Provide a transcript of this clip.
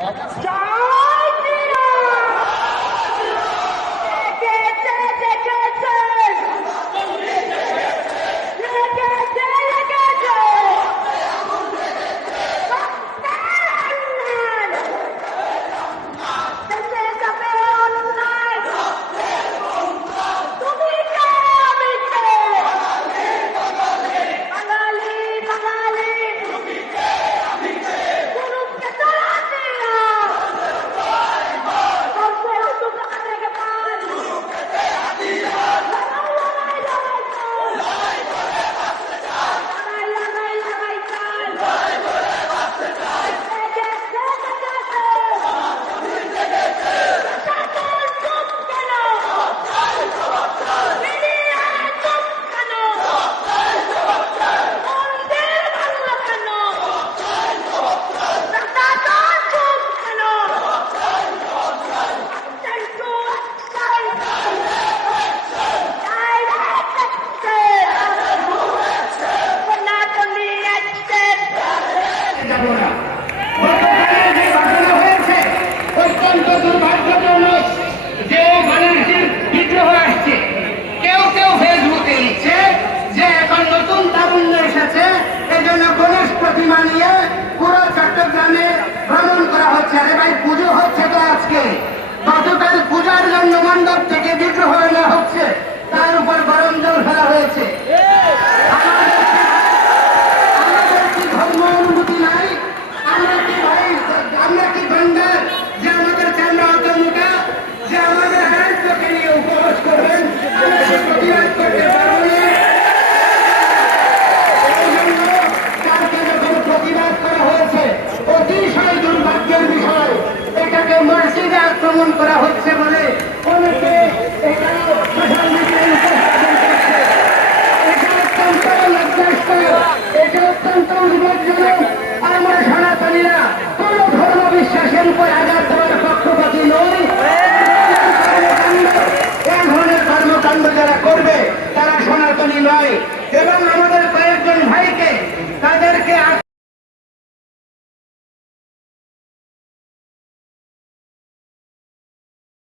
That's ছেলে আরে ভাই পুজো হচ্ছে তো আজকে। গতকাল পূজার জন্য মন্ডপ থেকে বিগ্রহ না উপর